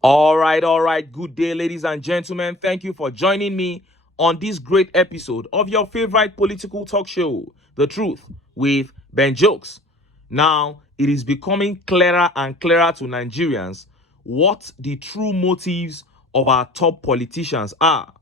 All right. Good day, ladies and gentlemen. Thank you for joining me on this great episode of your favorite political talk show, The Truth with Ben Jokes. Now, it is becoming clearer and clearer to Nigerians what the true motives of our top politicians are.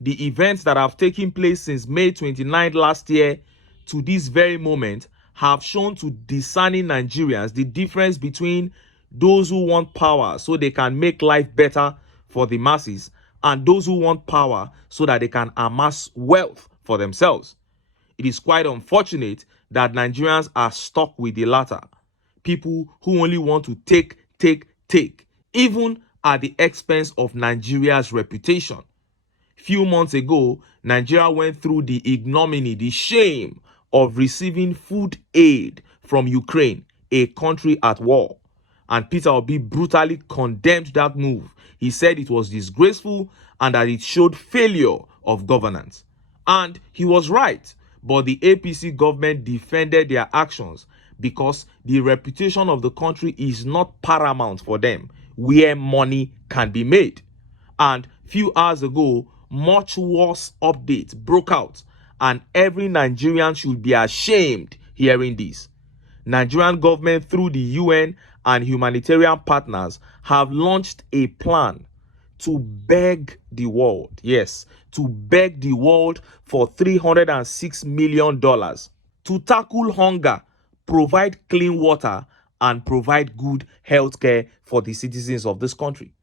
The events that have taken place since May 29th last year to this very moment have shown to discerning Nigerians the difference between those who want power so they can make life better for the masses and those who want power so that they can amass wealth for themselves. It is quite unfortunate that Nigerians are stuck with the latter. People who only want to take, even at the expense of Nigeria's reputation. Few months ago, Nigeria went through the ignominy, the shame of receiving food aid from Ukraine, a country at war. And Peter Obi brutally condemned that move. He said it was disgraceful and that it showed failure of governance. And he was right. But the APC government defended their actions because the reputation of the country is not paramount for them, where money can be made. And few hours ago, much worse update broke out, and every Nigerian should be ashamed hearing this. Nigerian government through the UN and humanitarian partners have launched a plan to beg the world, yes, to beg the world for $306 million to tackle hunger, provide clean water, and provide good health care for the citizens of this country.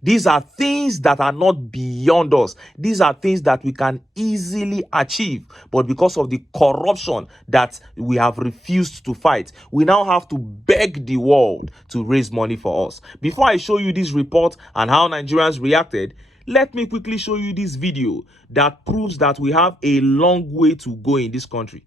These are things that are not beyond us. These are things that we can easily achieve. But because of the corruption that we have refused to fight, we now have to beg the world to raise money for us. Before I show you this report and how Nigerians reacted, let me quickly show you this video that proves that we have a long way to go in this country.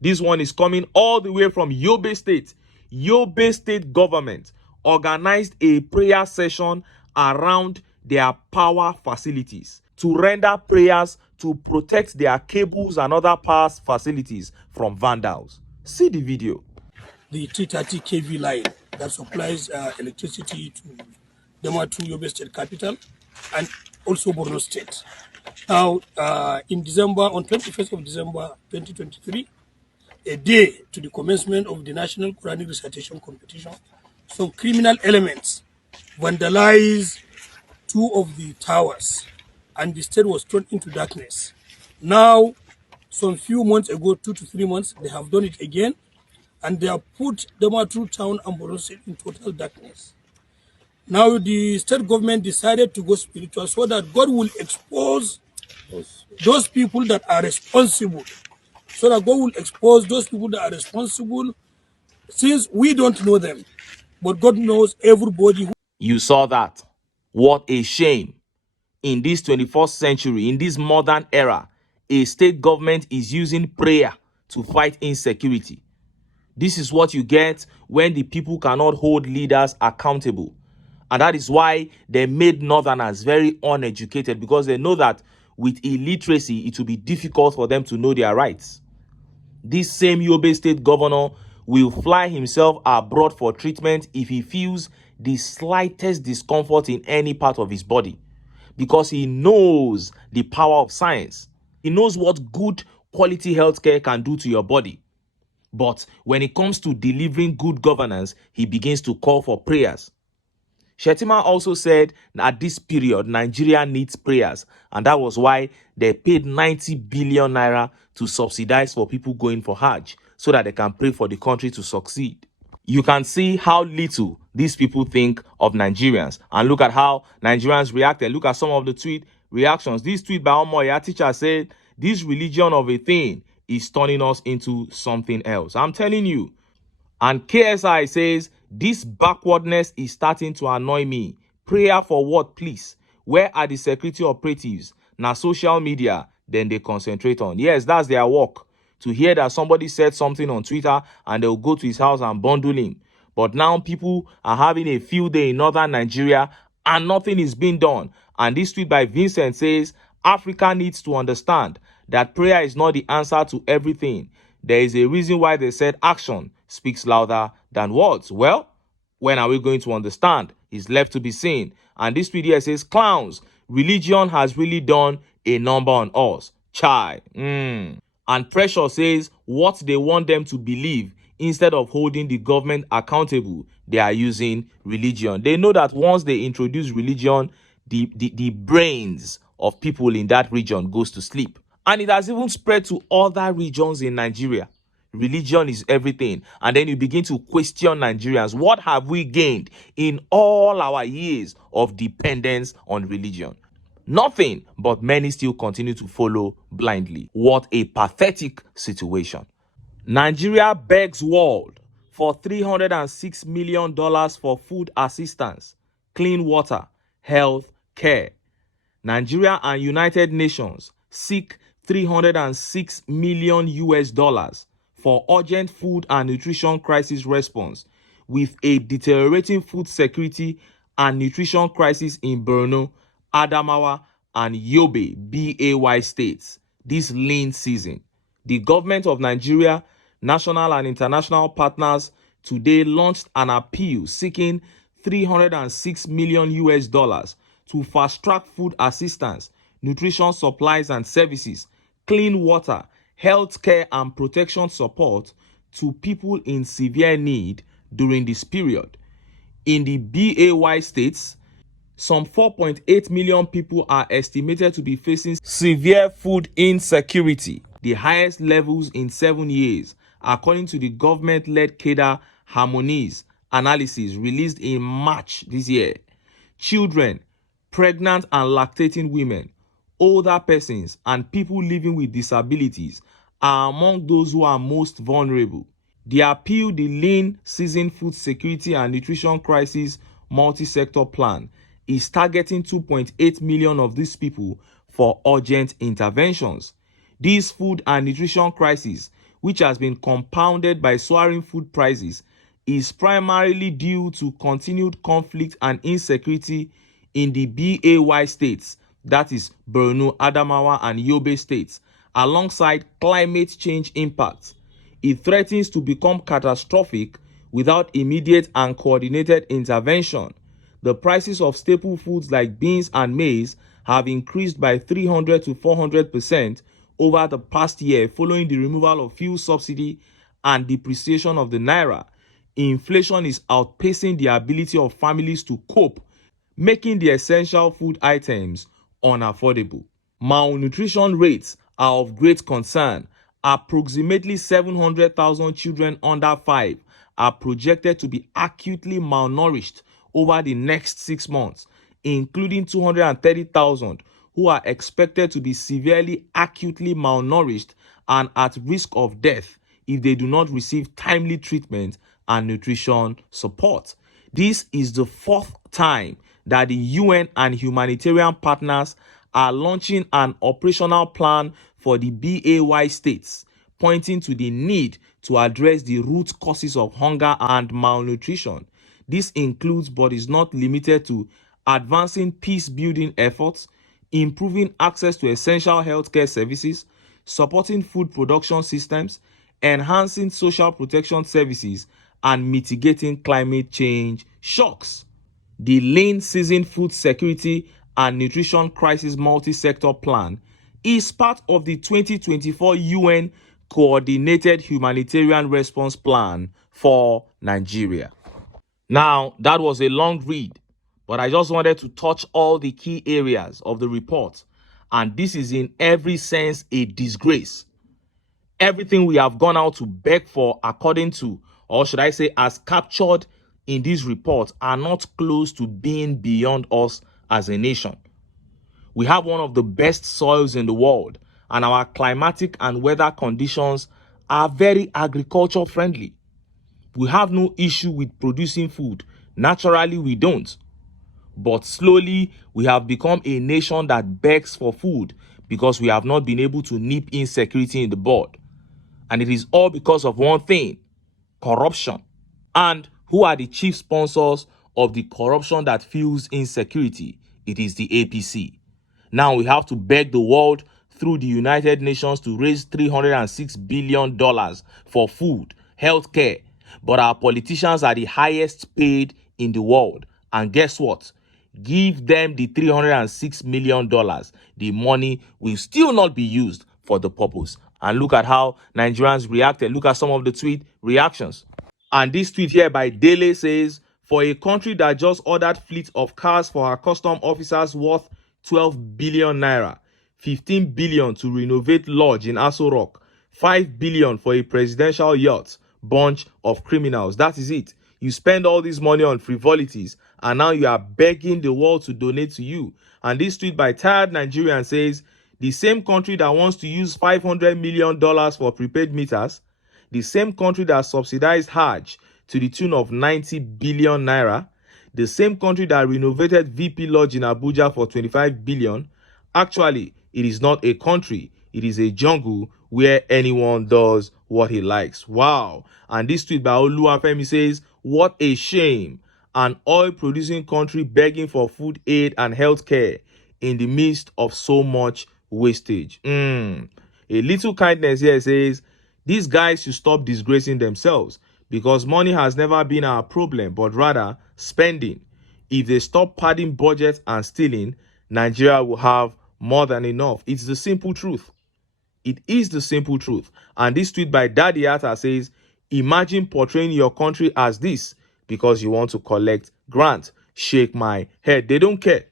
This one is coming all the way from YOB State. YOB State government organized a prayer session around their power facilities to render prayers to protect their cables and other power facilities from vandals. See the video. The 330 kV line that supplies electricity to Damaturu, YOB State capital, and also Borno State. Now, in December, on 21st of December 2023, a day to the commencement of the National Quranic Recitation Competition, some criminal elements vandalized two of the towers and the state was thrown into darkness. Now, some few months ago, 2 to 3 months, they have done it again and they have put Damaturu town and Borno State in total darkness. Now, the state government decided to go spiritual so that God will expose those people that are responsible. So that God will expose those people that are responsible, since we don't know them, but God knows everybody. You saw that. What a shame. In this 21st century, in this modern era, a state government is using prayer to fight insecurity. This is what you get when the people cannot hold leaders accountable. And that is why they made Northerners very uneducated, because they know that with illiteracy, it will be difficult for them to know their rights. This same YOB State governor will fly himself abroad for treatment if he feels the slightest discomfort in any part of his body, because he knows the power of science. He knows what good quality healthcare can do to your body. But when it comes to delivering good governance, he begins to call for prayers. Shettima also said at this period, Nigeria needs prayers, and that was why they paid 90 billion naira to subsidize for people going for Hajj, so that they can pray for the country to succeed. You can see how little these people think of Nigerians, and look at how Nigerians reacted. Look at some of the tweet reactions. This tweet by Omoya teacher said, "This religion of a thing is turning us into something else." I'm telling you. And KSI says, "This backwardness is starting to annoy me. Prayer for what, please? Where are the security operatives? Now social media, then they concentrate on." Yes, that's their work. To hear that somebody said something on Twitter and they'll go to his house and bundle him. But now people are having a field day in northern Nigeria and nothing is being done. And this tweet by Vincent says, "Africa needs to understand that prayer is not the answer to everything. There is a reason why they said action speaks louder than words." Well, when are we going to understand? is left to be seen. And this video says, clowns, religion has really done a number on us. Chai. And Pressure says what they want them to believe, instead of holding the government accountable, they are using religion. They know that once they introduce religion, the brains of people in that region goes to sleep. And it has even spread to other regions in Nigeria. Religion is everything. And then you begin to question Nigerians. What have we gained in all our years of dependence on religion? Nothing, but many still continue to follow blindly. What a pathetic situation. Nigeria begs world for $306 million for food assistance, clean water, health care. Nigeria and United Nations seek $306 million for urgent food and nutrition crisis response, with a deteriorating food security and nutrition crisis in Borno, Adamawa, and YOB BAY states this lean season. The government of Nigeria, national and international partners today launched an appeal seeking $306 million to fast-track food assistance, nutrition supplies and services, clean water, health care and protection support to people in severe need during this period. In the BAY states, some 4.8 million people are estimated to be facing severe food insecurity, the highest levels in 7 years, according to the government-led CADA Harmonies analysis released in March this year. Children, pregnant and lactating women, older persons, and people living with disabilities are among those who are most vulnerable. The appeal, the Lean Season Food Security and Nutrition Crisis Multi-Sector Plan, is targeting 2.8 million of these people for urgent interventions. This food and nutrition crisis, which has been compounded by soaring food prices, is primarily due to continued conflict and insecurity in the BAY states, that is Borno, Adamawa, and Yobe states, alongside climate change impacts. It threatens to become catastrophic without immediate and coordinated intervention. The prices of staple foods like beans and maize have increased by 300 to 400% over the past year following the removal of fuel subsidy and depreciation of the naira. Inflation is outpacing the ability of families to cope, making the essential food items unaffordable. Malnutrition rates are of great concern. Approximately 700,000 children under 5 are projected to be acutely malnourished over the next 6 months, including 230,000 who are expected to be severely acutely malnourished and at risk of death if they do not receive timely treatment and nutrition support. This is the 4th time that the UN and humanitarian partners are launching an operational plan for the BAY states, pointing to the need to address the root causes of hunger and malnutrition. This includes, but is not limited to, advancing peace-building efforts, improving access to essential healthcare services, supporting food production systems, enhancing social protection services, and mitigating climate change shocks. The Lean Season Food Security and Nutrition Crisis Multi-Sector Plan is part of the 2024 UN Coordinated Humanitarian Response Plan for Nigeria. Now, that was a long read, but I just wanted to touch all the key areas of the report, and this is in every sense a disgrace. Everything we have gone out to beg for, according to, or should I say as captured in this report, are not close to being beyond us as a nation. We have one of the best soils in the world, and our climatic and weather conditions are very agriculture friendly. We have no issue with producing food. Naturally, we don't. But slowly, we have become a nation that begs for food because we have not been able to nip insecurity in the bud. And it is all because of one thing: corruption. And who are the chief sponsors of the corruption that fuels insecurity? It is the APC. Now we have to beg the world through the United Nations to raise $306 billion for food, healthcare. But our politicians are the highest paid in the world, And guess what? Give them the $306 million. The money will still not be used for the purpose. And look at how Nigerians reacted. Look at some of the tweet reactions. And this tweet here by Dele says, for a country that just ordered fleet of cars for her custom officers worth 12 billion naira, 15 billion to renovate lodge in Aso Rock, 5 billion for a presidential yacht, bunch of criminals. That is it. You spend all this money on frivolities and now you are begging the world to donate to you. And this tweet by Tired Nigerian says, the same country that wants to use $500 million for prepaid meters, the same country that subsidized Hajj to the tune of 90 billion naira, the same country that renovated VP Lodge in Abuja for 25 billion, actually, it is not a country. It is a jungle where anyone does what he likes. Wow. And this tweet by Oluwafemi says, what a shame. An oil-producing country begging for food aid and health care in the midst of so much wastage. A little kindness here says, these guys should stop disgracing themselves because money has never been our problem, but rather spending. If they stop padding budgets and stealing, Nigeria will have more than enough. It's the simple truth. It is the simple truth. And this tweet by Daddy Atta says, imagine portraying your country as this because you want to collect grant. Shake my head. They don't care.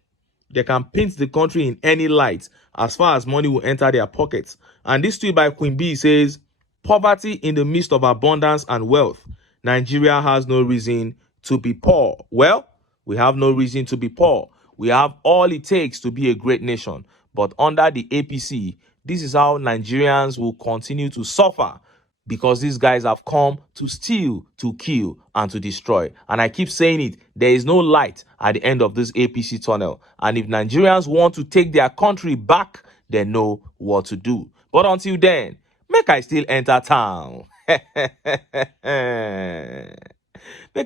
They can paint the country in any light as far as money will enter their pockets. And this tweet by Queen B says, poverty in the midst of abundance and wealth. Nigeria has no reason to be poor. Well, we have no reason to be poor. We have all it takes to be a great nation. But under the APC, this is how Nigerians will continue to suffer because these guys have come to steal, to kill, and to destroy. And I keep saying it, there is no light at the end of this APC tunnel. And if Nigerians want to take their country back, they know what to do. But until then, make I still enter town. Make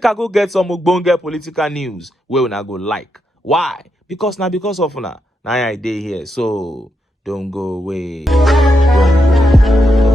I go get some ogbonge political news wey una go like. Why? Because now because of una. Now I dey here, so don't go away. Don't go.